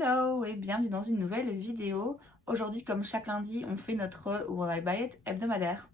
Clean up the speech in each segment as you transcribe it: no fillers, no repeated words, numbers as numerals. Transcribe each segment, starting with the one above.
Hello et bienvenue dans une nouvelle vidéo. Aujourd'hui, comme chaque lundi, on fait notre Will I Buy It hebdomadaire.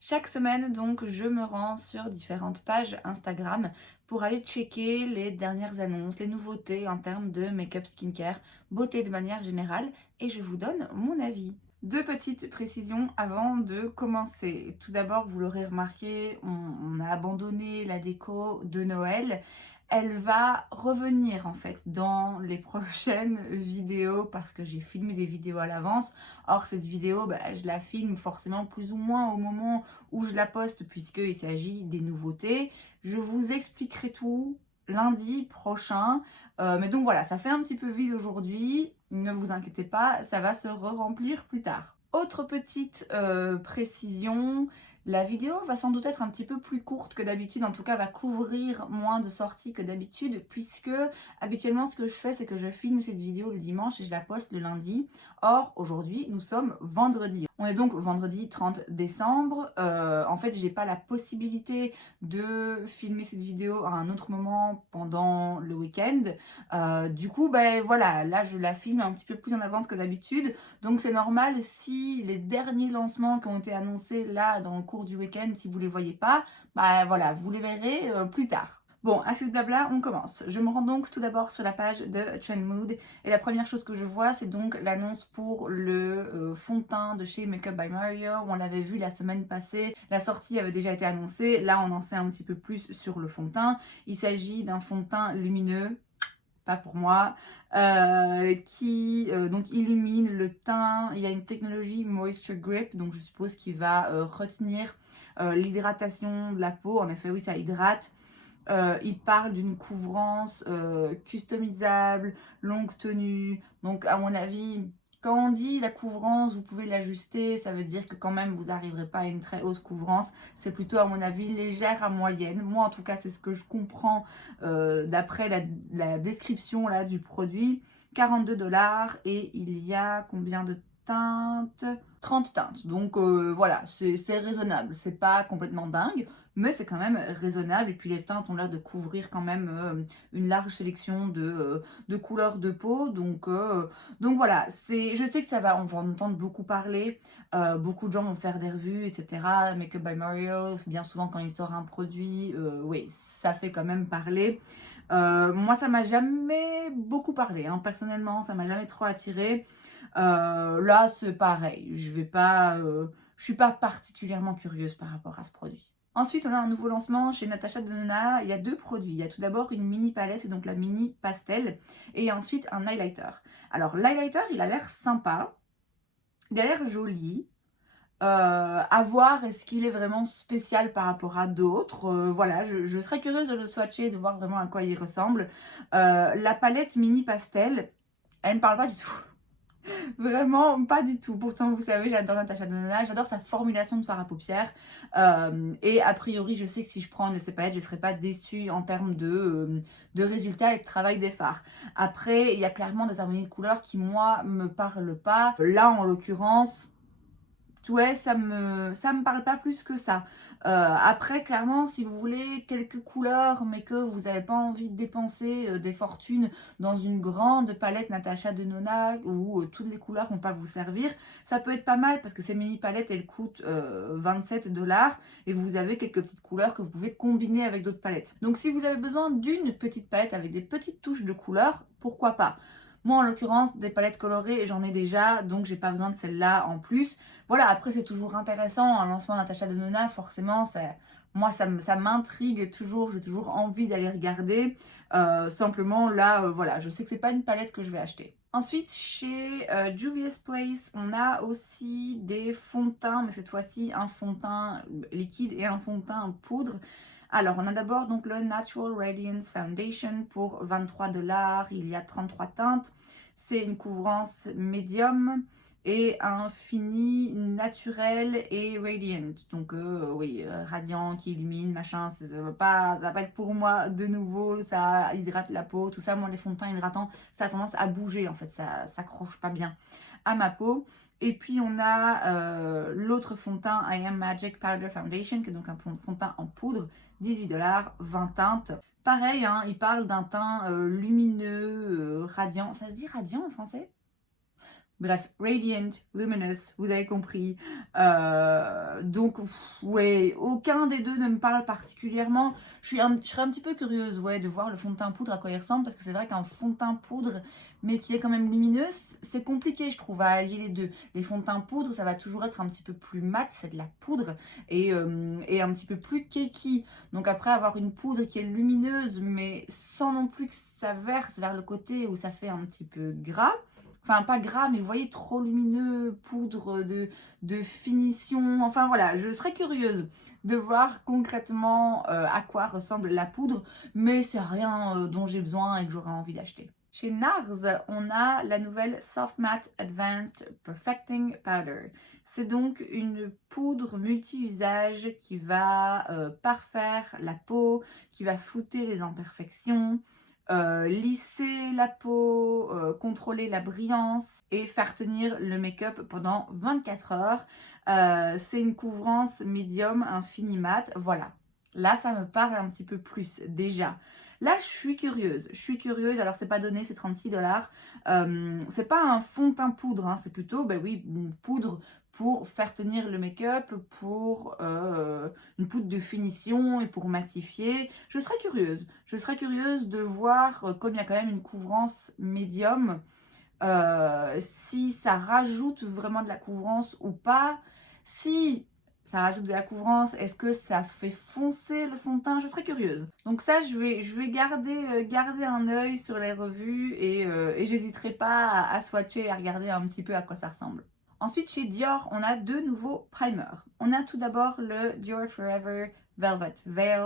Chaque semaine, donc, je me rends sur différentes pages Instagram pour aller checker les dernières annonces, les nouveautés en termes de make-up, skincare, beauté de manière générale et je vous donne mon avis. Deux petites précisions avant de commencer. Tout d'abord, vous l'aurez remarqué, on a abandonné la déco de Noël. Elle va revenir en fait dans les prochaines vidéos parce que j'ai filmé des vidéos à l'avance. Or cette vidéo, je la filme forcément plus ou moins au moment où je la poste puisqu'il s'agit des nouveautés. Je vous expliquerai tout lundi prochain. Mais donc voilà, ça fait un petit peu vide aujourd'hui. Ne vous inquiétez pas, ça va se re-remplir plus tard. Autre petite précision, la vidéo va sans doute être un petit peu plus courte que d'habitude, en tout cas va couvrir moins de sorties que d'habitude, puisque habituellement ce que je fais c'est que je filme cette vidéo le dimanche et je la poste le lundi. Or aujourd'hui nous sommes vendredi. On est donc vendredi 30 décembre. En fait j'ai pas la possibilité de filmer cette vidéo à un autre moment pendant le week-end. Du coup voilà, là je la filme un petit peu plus en avance que d'habitude. Donc c'est normal si les derniers lancements qui ont été annoncés là dans le cours du week-end, si vous ne les voyez pas, voilà, vous les verrez plus tard. Bon, assez de blabla, on commence. Je me rends donc tout d'abord sur la page de Trendmood et la première chose que je vois c'est donc l'annonce pour le fond de teint de chez Makeup by Mario. On l'avait vu la semaine passée, la sortie avait déjà été annoncée, là on en sait un petit peu plus sur le fond de teint. Il s'agit d'un fond de teint lumineux, pas pour moi, qui donc illumine le teint. Il y a une technologie Moisture Grip, donc je suppose qu'il va retenir l'hydratation de la peau. En effet, oui, ça hydrate. Il parle d'une couvrance customisable, longue tenue. Donc à mon avis, quand on dit la couvrance, vous pouvez l'ajuster, ça veut dire que quand même vous n'arriverez pas à une très haute couvrance. C'est plutôt à mon avis légère à moyenne. Moi en tout cas c'est ce que je comprends d'après la description là du produit. 42$ et il y a combien de teintes? 30 teintes. Donc voilà, c'est raisonnable. C'est pas complètement dingue, mais c'est quand même raisonnable. Et puis les teintes ont l'air de couvrir quand même une large sélection de couleurs de peau. Donc voilà, je sais que on va en entendre beaucoup parler. Beaucoup de gens vont faire des revues, etc. Makeup by Mario, bien souvent quand il sort un produit, oui, ça fait quand même parler. Moi, ça m'a jamais beaucoup parlé, hein. Personnellement, ça m'a jamais trop attiré. Là, c'est pareil. Je suis pas particulièrement curieuse par rapport à ce produit. Ensuite, on a un nouveau lancement chez Natasha Denona. Il y a deux produits. Il y a tout d'abord une mini palette, c'est donc la mini pastel, et ensuite un highlighter. Alors, l'highlighter, il a l'air sympa, il a l'air joli. À voir, est-ce qu'il est vraiment spécial par rapport à d'autres. Voilà, je serais curieuse de le swatcher, de voir vraiment à quoi il ressemble. La palette mini pastel, elle ne parle pas du tout. Vraiment pas du tout. Pourtant, vous savez, j'adore Natasha Denona, j'adore sa formulation de fard à paupières. Et a priori, je sais que si je prends une de ces palettes, je ne serai pas déçue en termes de résultats et de travail des fards. Après, il y a clairement des harmonies de couleurs qui, moi, me parlent pas. Là, en l'occurrence, ouais, ça me parle pas plus que ça. Après, clairement, si vous voulez quelques couleurs, mais que vous n'avez pas envie de dépenser des fortunes dans une grande palette Natasha Denona où toutes les couleurs vont pas vous servir, ça peut être pas mal parce que ces mini palettes, elles coûtent 27$ et vous avez quelques petites couleurs que vous pouvez combiner avec d'autres palettes. Donc, si vous avez besoin d'une petite palette avec des petites touches de couleurs, pourquoi pas? Moi, en l'occurrence, des palettes colorées, j'en ai déjà, donc j'ai pas besoin de celle-là en plus. Voilà, après, c'est toujours intéressant. Un lancement Natasha Denona, forcément, moi, ça m'intrigue toujours. J'ai toujours envie d'aller regarder. Simplement, là, voilà, je sais que c'est pas une palette que je vais acheter. Ensuite, chez Juvia's Place, on a aussi des fonds de teint, mais cette fois-ci, un fond de teint liquide et un fond de teint en poudre. Alors, on a d'abord donc le Natural Radiance Foundation pour 23$. Il y a 33 teintes. C'est une couvrance médium et un fini naturel et radiant. Donc, oui, radiant qui illumine, machin. Ça va pas être pour moi de nouveau. Ça hydrate la peau, tout ça. Moi, les fonds de teint hydratants, ça a tendance à bouger en fait. Ça s'accroche pas bien à ma peau. Et puis on a l'autre fond de teint I Am Magic Powder Foundation, qui est donc un fond de teint en poudre, 18$, 20 teintes. Pareil, hein, il parle d'un teint lumineux, radiant. Ça se dit radiant en français? Bref, radiant, luminous, vous avez compris. Donc, ouais, aucun des deux ne me parle particulièrement. Je serais un petit peu curieuse, ouais, de voir le fond de teint poudre à quoi il ressemble, parce que c'est vrai qu'un fond de teint poudre, mais qui est quand même lumineux, c'est compliqué, je trouve, à allier les deux. Les fonds de teint poudre, ça va toujours être un petit peu plus mat, c'est de la poudre, et un petit peu plus cakey. Donc après, avoir une poudre qui est lumineuse, mais sans non plus que ça verse vers le côté où ça fait un petit peu gras. Enfin, pas gras, mais vous voyez, trop lumineux, poudre de finition. Enfin, voilà, je serais curieuse de voir concrètement à quoi ressemble la poudre, mais c'est rien dont j'ai besoin et que j'aurais envie d'acheter. Chez NARS, on a la nouvelle Soft Matte Advanced Perfecting Powder. C'est donc une poudre multi-usage qui va parfaire la peau, qui va flouter les imperfections, lisser la peau, contrôler la brillance et faire tenir le make-up pendant 24 heures. C'est une couvrance médium infini mat. Voilà. Là, ça me parle un petit peu plus déjà. Là, je suis curieuse. Je suis curieuse. Alors, c'est pas donné, c'est 36 $. C'est pas un fond de teint poudre, hein, c'est plutôt, ben oui, une poudre pour faire tenir le make-up, pour une poudre de finition et pour matifier. Je serais curieuse. Je serais curieuse de voir, comme il y a quand même une couvrance médium, si ça rajoute vraiment de la couvrance ou pas. Si ça rajoute de la couvrance, est-ce que ça fait foncer le fond de teint? Je serais curieuse. Donc ça, je vais garder un œil sur les revues et j'hésiterai pas à swatcher et à regarder un petit peu à quoi ça ressemble. Ensuite, chez Dior, on a deux nouveaux primers. On a tout d'abord le Dior Forever Velvet Veil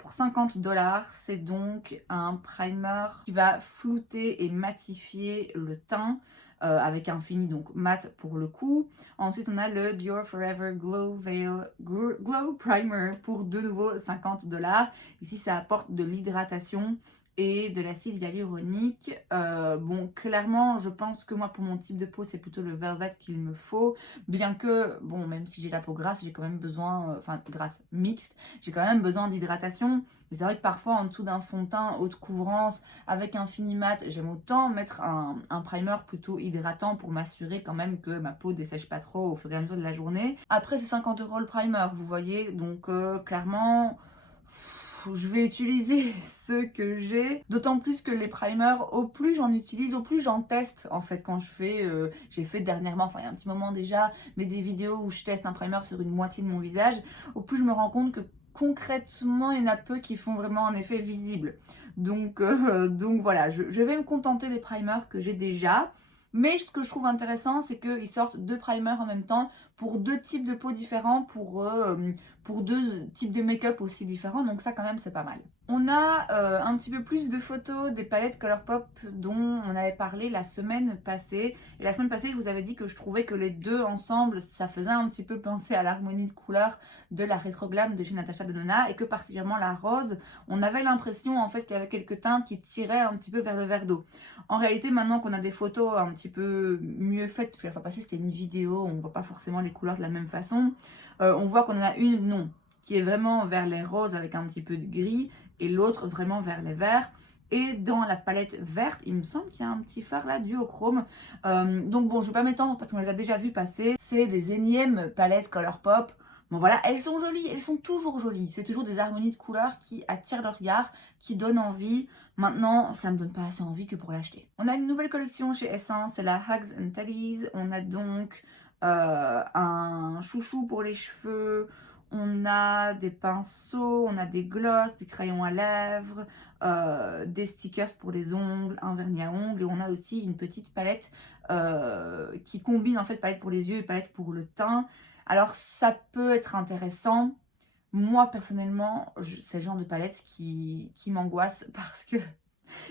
pour 50 $. C'est donc un primer qui va flouter et matifier le teint avec un fini donc mat pour le coup. Ensuite, on a le Dior Forever Glow Veil Glow Primer pour de nouveau 50 $. Ici, ça apporte de l'hydratation et de l'acide hyaluronique. Bon, clairement, je pense que moi, pour mon type de peau, c'est plutôt le Velvet qu'il me faut. Bien que, bon, même si j'ai la peau grasse, j'ai quand même besoin, enfin, grasse mixte, j'ai quand même besoin d'hydratation. Mais c'est vrai que parfois, en dessous d'un fond de teint haute couvrance, avec un fini mat, j'aime autant mettre un primer plutôt hydratant pour m'assurer quand même que ma peau ne dessèche pas trop au fur et à mesure de la journée. Après, c'est 50 € le primer, vous voyez, donc clairement... Je vais utiliser ceux que j'ai, d'autant plus que les primers, au plus j'en utilise, au plus j'en teste en fait quand je fais, j'ai fait dernièrement, enfin il y a un petit moment déjà, mais des vidéos où je teste un primer sur une moitié de mon visage, au plus je me rends compte que concrètement il y en a peu qui font vraiment un effet visible. Donc voilà, je vais me contenter des primers que j'ai déjà. Mais ce que je trouve intéressant, c'est qu'ils sortent deux primers en même temps pour deux types de peau différents, pour deux types de make-up aussi différents. Donc ça, quand même, c'est pas mal. On a un petit peu plus de photos des palettes Colourpop dont on avait parlé la semaine passée. Et la semaine passée, je vous avais dit que je trouvais que les deux ensemble, ça faisait un petit peu penser à l'harmonie de couleurs de la Retro Glam de chez Natasha Denona. Et que particulièrement la rose, on avait l'impression en fait qu'il y avait quelques teintes qui tiraient un petit peu vers le vert d'eau. En réalité, maintenant qu'on a des photos un petit peu mieux faites, parce que la fois passée c'était une vidéo, on ne voit pas forcément les couleurs de la même façon, on voit qu'on en a une, non, qui est vraiment vers les roses avec un petit peu de gris, et l'autre vraiment vers les verts. Et dans la palette verte, il me semble qu'il y a un petit fard là, duochrome. Donc bon, je ne vais pas m'étendre parce qu'on les a déjà vus passer. C'est des énièmes palettes Colourpop. Bon voilà, elles sont jolies, elles sont toujours jolies. C'est toujours des harmonies de couleurs qui attirent le regard, qui donnent envie. Maintenant, ça me donne pas assez envie que pour l'acheter. On a une nouvelle collection chez Essence, c'est la Hugs and Teddies. On a donc un chouchou pour les cheveux. On a des pinceaux, on a des glosses, des crayons à lèvres, des stickers pour les ongles, un vernis à ongles. Et on a aussi une petite palette qui combine en fait palette pour les yeux et palette pour le teint. Alors ça peut être intéressant. Moi personnellement, c'est le genre de palette qui m'angoisse parce que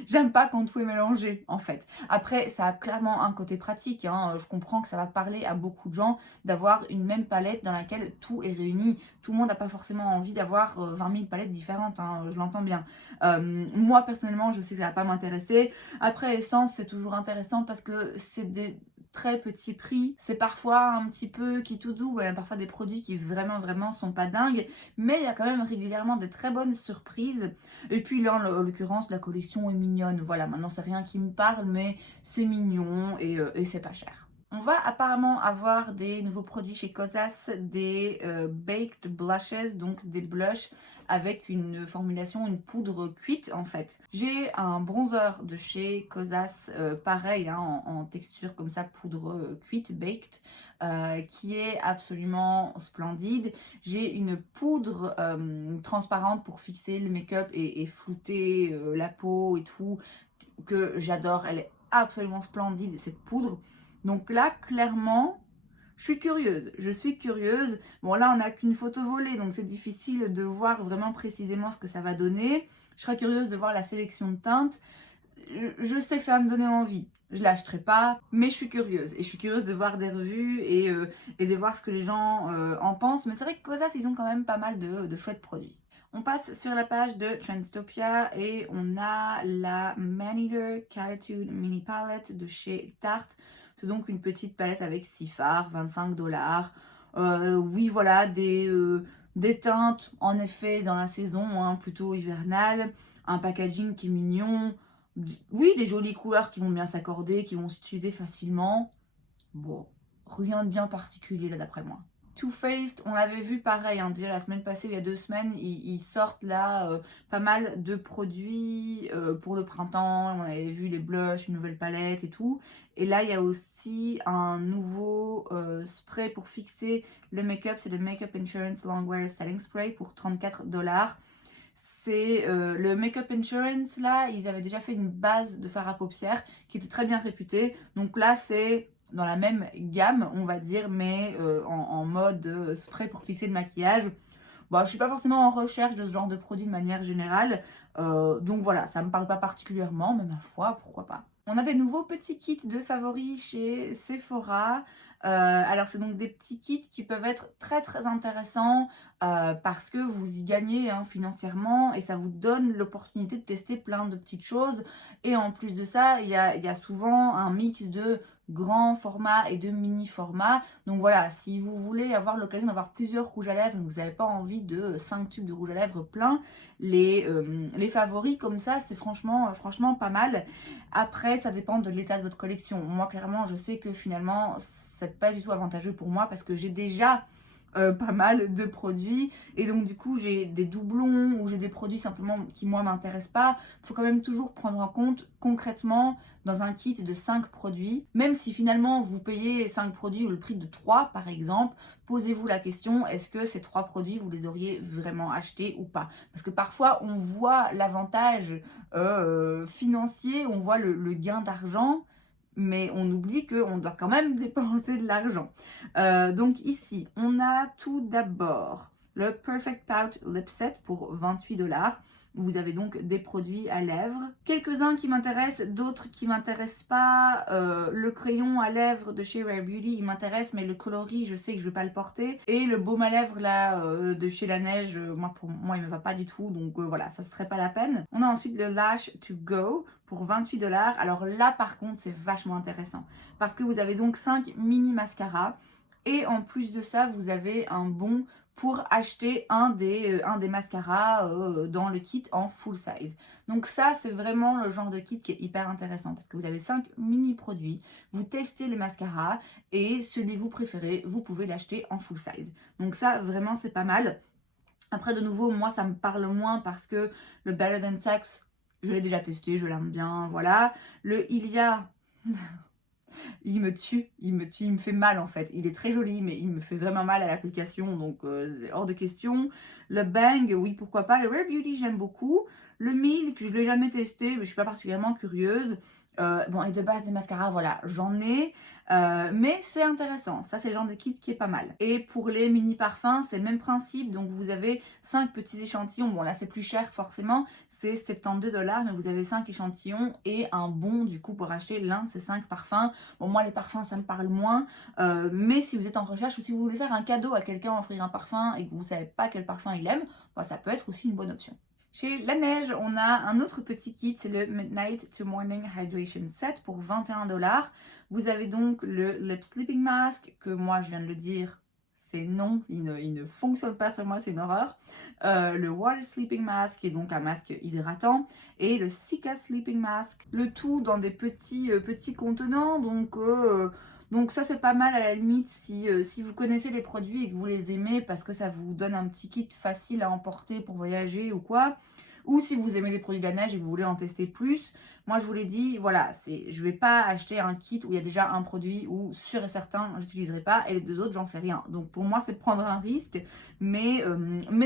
j'aime pas quand tout est mélangé en fait. Après, ça a clairement un côté pratique, hein. Je comprends que ça va parler à beaucoup de gens d'avoir une même palette dans laquelle tout est réuni. Tout le monde n'a pas forcément envie d'avoir 20 000 palettes différentes, hein, je l'entends bien. Moi personnellement, je sais que ça va pas m'intéresser. Après, Essence, c'est toujours intéressant parce que c'est des très petit prix. C'est parfois un petit peu qui tout doux, parfois des produits qui vraiment sont pas dingues, mais il y a quand même régulièrement des très bonnes surprises. Et puis là, en l'occurrence, la collection est mignonne. Voilà, maintenant c'est rien qui me parle, mais c'est mignon et c'est pas cher. On va apparemment avoir des nouveaux produits chez Kosas, des Baked Blushes, donc des blushs avec une formulation, une poudre cuite en fait. J'ai un bronzer de chez Kosas, pareil, hein, en texture comme ça, poudre cuite, baked, qui est absolument splendide. J'ai une poudre transparente pour fixer le make-up et flouter la peau et tout, que j'adore. Elle est absolument splendide, cette poudre. Donc là, clairement, je suis curieuse. Je suis curieuse. Bon, là, on n'a qu'une photo volée, donc c'est difficile de voir vraiment précisément ce que ça va donner. Je serais curieuse de voir la sélection de teintes. Je sais que ça va me donner envie. Je ne l'achèterai pas, mais je suis curieuse. Et je suis curieuse de voir des revues et de voir ce que les gens en pensent. Mais c'est vrai que Kosas, ils ont quand même pas mal de chouettes produits. On passe sur la page de Trendstopia et on a la Maneater Caritude Mini Palette de chez Tarte. C'est donc une petite palette avec 6 fards, 25 $. Oui, voilà, des teintes, en effet, dans la saison, hein, plutôt hivernale. Un packaging qui est mignon. Oui, des jolies couleurs qui vont bien s'accorder, qui vont s'utiliser facilement. Bon, rien de bien particulier là, d'après moi. Too Faced, on l'avait vu pareil, hein, déjà la semaine passée, il y a 2 semaines, ils sortent là pas mal de produits pour le printemps. On avait vu les blushs, une nouvelle palette et tout. Et là, il y a aussi un nouveau spray pour fixer le make-up, c'est le Makeup Insurance Longwear Styling Spray pour 34 $. C'est le Makeup Insurance, là, ils avaient déjà fait une base de fard à paupières qui était très bien réputée. Donc là, c'est dans la même gamme, on va dire, mais en mode spray pour fixer le maquillage. Bon, je ne suis pas forcément en recherche de ce genre de produit de manière générale, donc voilà, ça ne me parle pas particulièrement, mais ma foi, pourquoi pas. On a des nouveaux petits kits de favoris chez Sephora. Alors c'est donc des petits kits qui peuvent être très intéressants parce que vous y gagnez hein, financièrement et ça vous donne l'opportunité de tester plein de petites choses. Et en plus de ça, il y a souvent un mix de grand format et de mini format. Donc voilà, si vous voulez avoir l'occasion d'avoir plusieurs rouges à lèvres, mais vous n'avez pas envie de 5 tubes de rouge à lèvres plein, les favoris comme ça, c'est franchement pas mal. Après, ça dépend de l'état de votre collection. Moi, clairement, je sais que finalement, c'est pas du tout avantageux pour moi parce que j'ai déjà pas mal de produits et donc du coup j'ai des doublons ou j'ai des produits simplement qui moi m'intéressent pas. Il faut quand même toujours prendre en compte concrètement dans un kit de 5 produits, même si finalement vous payez 5 produits ou le prix de 3 par exemple, posez-vous la question, est-ce que ces 3 produits vous les auriez vraiment achetés ou pas? Parce que parfois on voit l'avantage financier, on voit le gain d'argent, mais on oublie qu'on doit quand même dépenser de l'argent. Donc ici, on a tout d'abord le Perfect Pout Lip Set pour 28 $. Vous avez donc des produits à lèvres. Quelques-uns qui m'intéressent, d'autres qui m'intéressent pas. Le crayon à lèvres de chez Rare Beauty, il m'intéresse, mais le coloris, je sais que je vais pas le porter. Et le baume à lèvres là de chez La Neige, pour moi, il me va pas du tout. Donc voilà, ça serait pas la peine. On a ensuite le Lash to Go pour 28 $. Alors là, par contre, c'est vachement intéressant. Parce que vous avez donc 5 mini mascaras. Et en plus de ça, vous avez un bon pour acheter un des mascaras dans le kit en full size. Donc ça, c'est vraiment le genre de kit qui est hyper intéressant parce que vous avez 5 mini produits, vous testez les mascaras et celui que vous préférez, vous pouvez l'acheter en full size. Donc ça, vraiment, c'est pas mal. Après, de nouveau, moi, ça me parle moins parce que le Better Than Sex, je l'ai déjà testé, je l'aime bien, voilà. Le Ilia... il me tue, il me fait mal en fait. Il est très joli, mais il me fait vraiment mal à l'application, donc c'est hors de question. Le Bang, oui, pourquoi pas. Le Rare Beauty, j'aime beaucoup. Le Milk, je ne l'ai jamais testé, mais je ne suis pas particulièrement curieuse. Bon, et de base, des mascaras, voilà, j'en ai. Mais c'est intéressant. Ça, c'est le genre de kit qui est pas mal. Et pour les mini parfums, c'est le même principe. Donc, vous avez 5 petits échantillons. Bon, là, c'est plus cher, forcément. C'est 72 $, mais vous avez 5 échantillons et un bon, du coup, pour acheter l'un de ces 5 parfums. Bon, moi, les parfums, ça me parle moins. Mais si vous êtes en recherche ou si vous voulez faire un cadeau à quelqu'un, offrir un parfum et que vous ne savez pas quel parfum il aime, bah, ça peut être aussi une bonne option. Chez Laneige, on a un autre petit kit, c'est le Midnight to Morning Hydration Set pour 21 $. Vous avez donc le Lip Sleeping Mask, que moi je viens de le dire, c'est non, il ne fonctionne pas sur moi, c'est une horreur. Le Water Sleeping Mask, qui est donc un masque hydratant, et le Cica Sleeping Mask. Le tout dans des petits contenants, donc ça c'est pas mal à la limite si vous connaissez les produits et que vous les aimez parce que ça vous donne un petit kit facile à emporter pour voyager ou quoi. Ou si vous aimez les produits de la neige et que vous voulez en tester plus. Moi je vous l'ai dit, voilà, je vais pas acheter un kit où il y a déjà un produit où sûr et certain j'utiliserai pas et les deux autres j'en sais rien. Donc pour moi c'est prendre un risque, mais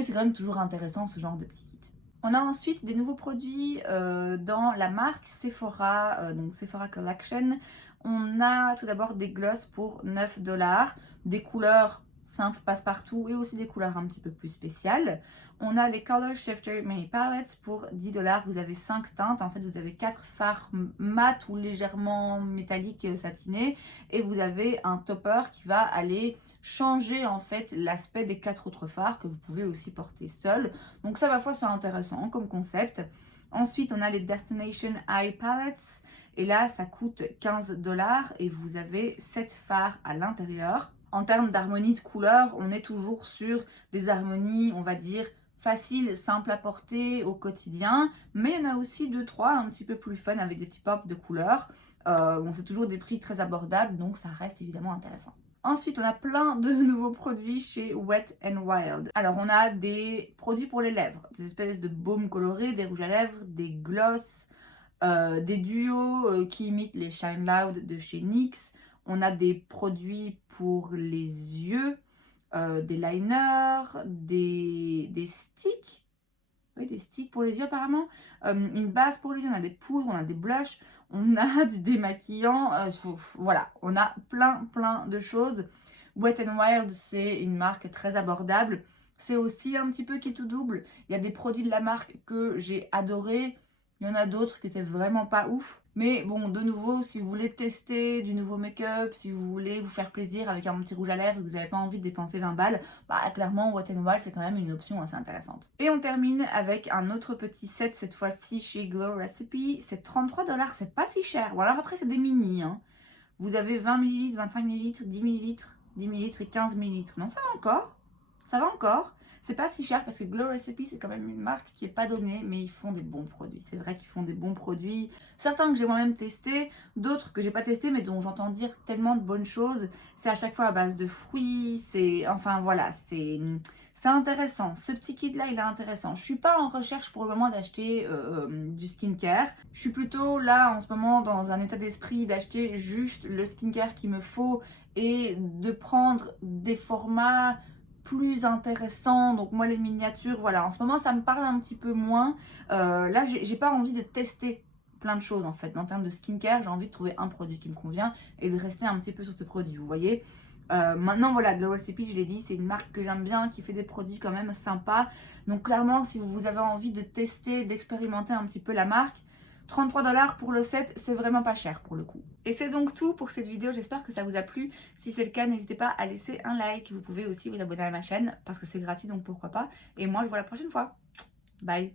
c'est quand même toujours intéressant ce genre de petit kit. On a ensuite des nouveaux produits dans la marque Sephora, donc Sephora Collection. On a tout d'abord des glosses pour 9 $, des couleurs simples passe-partout et aussi des couleurs un petit peu plus spéciales. On a les Color Shifter Mini Palettes pour 10 $. Vous avez 5 teintes. En fait, vous avez 4 fards mat ou légèrement métalliques satinés. Et vous avez un topper qui va aller changer en fait l'aspect des 4 autres fards que vous pouvez aussi porter seul. Donc ça, ma foi, c'est intéressant comme concept. Ensuite, on a les Destination Eye Palettes. Et là, ça coûte 15 $ et vous avez 7 fards à l'intérieur. En termes d'harmonie de couleurs, on est toujours sur des harmonies, on va dire, faciles, simples à porter au quotidien. Mais il y en a aussi 2-3 un petit peu plus fun avec des petits pops de couleurs. Bon, c'est toujours des prix très abordables, donc ça reste évidemment intéressant. Ensuite, on a plein de nouveaux produits chez Wet n Wild. Alors, on a des produits pour les lèvres, des espèces de baumes colorés, des rouges à lèvres, des glosses, des duos qui imitent les Shine Loud de chez NYX. On a des produits pour les yeux, des liners, des sticks. Oui, des sticks pour les yeux apparemment. Une base pour les yeux, on a des poudres, on a des blushs, on a du démaquillant. Voilà, on a plein de choses. Wet n Wild, c'est une marque très abordable. C'est aussi un petit peu qui tout double. Il y a des produits de la marque que j'ai adorés. Il y en a d'autres qui étaient vraiment pas ouf. Mais bon, de nouveau, si vous voulez tester du nouveau make-up, si vous voulez vous faire plaisir avec un petit rouge à lèvres et que vous n'avez pas envie de dépenser 20 balles, bah clairement, Wet n Wild, c'est quand même une option assez intéressante. Et on termine avec un autre petit set, cette fois-ci chez Glow Recipe. C'est 33 $, c'est pas si cher. Ou alors après, c'est des mini. Hein. Vous avez 20 ml, 25 ml, 10 ml, 10 ml et 15 ml. Non, ça va encore. Ça va encore. C'est pas si cher parce que Glow Recipe, c'est quand même une marque qui est pas donnée, mais ils font des bons produits. C'est vrai qu'ils font des bons produits. Certains que j'ai moi-même testés, d'autres que j'ai pas testés, mais dont j'entends dire tellement de bonnes choses. C'est à chaque fois à base de fruits. Enfin voilà, c'est intéressant. Ce petit kit-là, il est intéressant. Je suis pas en recherche pour le moment d'acheter du skincare. Je suis plutôt là en ce moment dans un état d'esprit d'acheter juste le skincare qu'il me faut et de prendre des formats plus intéressant. Donc moi les miniatures, voilà, en ce moment ça me parle un petit peu moins. Là j'ai pas envie de tester plein de choses en fait. En termes de skincare, j'ai envie de trouver un produit qui me convient et de rester un petit peu sur ce produit, vous voyez. Maintenant voilà, Glow Recipe, je l'ai dit, c'est une marque que j'aime bien, qui fait des produits quand même sympas. Donc clairement, si vous avez envie de tester, d'expérimenter un petit peu la marque, 33 $ pour le set, c'est vraiment pas cher pour le coup. Et c'est donc tout pour cette vidéo, j'espère que ça vous a plu. Si c'est le cas, n'hésitez pas à laisser un like. Vous pouvez aussi vous abonner à ma chaîne parce que c'est gratuit, donc pourquoi pas. Et moi, je vous vois la prochaine fois. Bye!